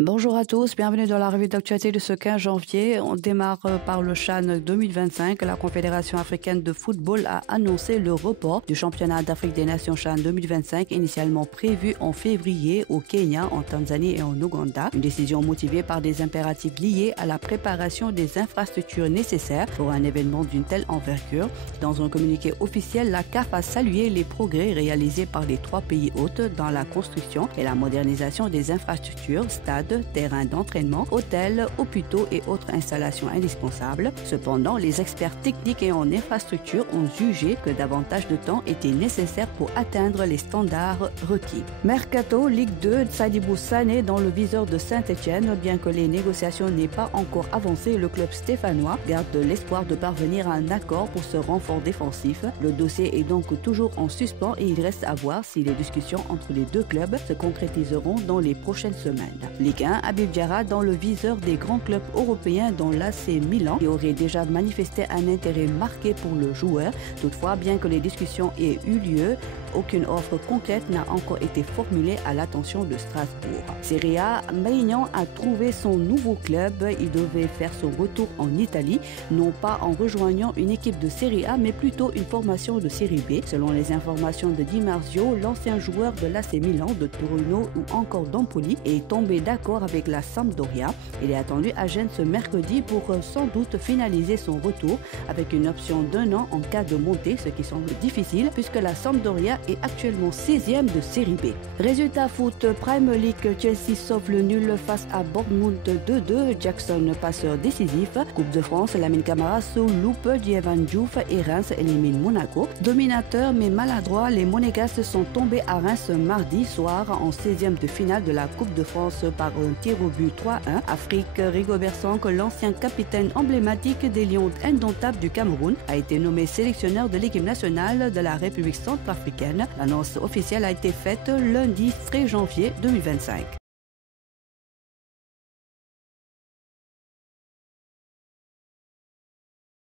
Bonjour à tous, bienvenue dans la revue d'actualité de ce 15 janvier. On démarre par le CHAN 2025. La Confédération africaine de football a annoncé le report du championnat d'Afrique des Nations CHAN 2025 initialement prévu en février au Kenya, en Tanzanie et en Ouganda. Une décision motivée par des impératifs liés à la préparation des infrastructures nécessaires pour un événement d'une telle envergure. Dans un communiqué officiel, la CAF a salué les progrès réalisés par les trois pays hôtes dans la construction et la modernisation des infrastructures, stades, terrains d'entraînement, hôtels, hôpitaux et autres installations indispensables. Cependant, les experts techniques et en infrastructure ont jugé que davantage de temps était nécessaire pour atteindre les standards requis. Mercato, Ligue 2, Sadibou Sané dans le viseur de Saint-Etienne. Bien que les négociations n'aient pas encore avancé, le club stéphanois garde l'espoir de parvenir à un accord pour ce renfort défensif. Le dossier est donc toujours en suspens et il reste à voir si les discussions entre les deux clubs se concrétiseront dans les prochaines semaines. Ligue 1, Habib Diarra dans le viseur des grands clubs européens dont l'AC Milan, qui aurait déjà manifesté un intérêt marqué pour le joueur. Toutefois, bien que les discussions aient eu lieu, aucune offre concrète n'a encore été formulée à l'attention de Strasbourg. Serie A, Maignan a trouvé son nouveau club. Il devait faire son retour en Italie, non pas en rejoignant une équipe de Serie A, mais plutôt une formation de Série B. Selon les informations de Di Marzio, l'ancien joueur de l'AC Milan, de Torino ou encore d'Empoli est tombé d'accord avec la Sampdoria. Il est attendu à Gênes ce mercredi pour sans doute finaliser son retour avec une option d'1 an en cas de montée, ce qui semble difficile puisque la Sampdoria est actuellement 6e de Série B. Résultat foot, Premier League, Chelsea sauve le nul face à Bournemouth 2-2, Jackson passeur décisif. Coupe de France, Lamine Camara sous loupe, Dievan Diouf et Reims élimine Monaco. Dominateur mais maladroit, les Monégasques sont tombés à Reims mardi soir en 16e de finale de la Coupe de France par un tir au but 3-1. Afrique, Rigobert Song, l'ancien capitaine emblématique des Lions indomptables du Cameroun, a été nommé sélectionneur de l'équipe nationale de la République centrafricaine. L'annonce officielle a été faite lundi 13 janvier 2025.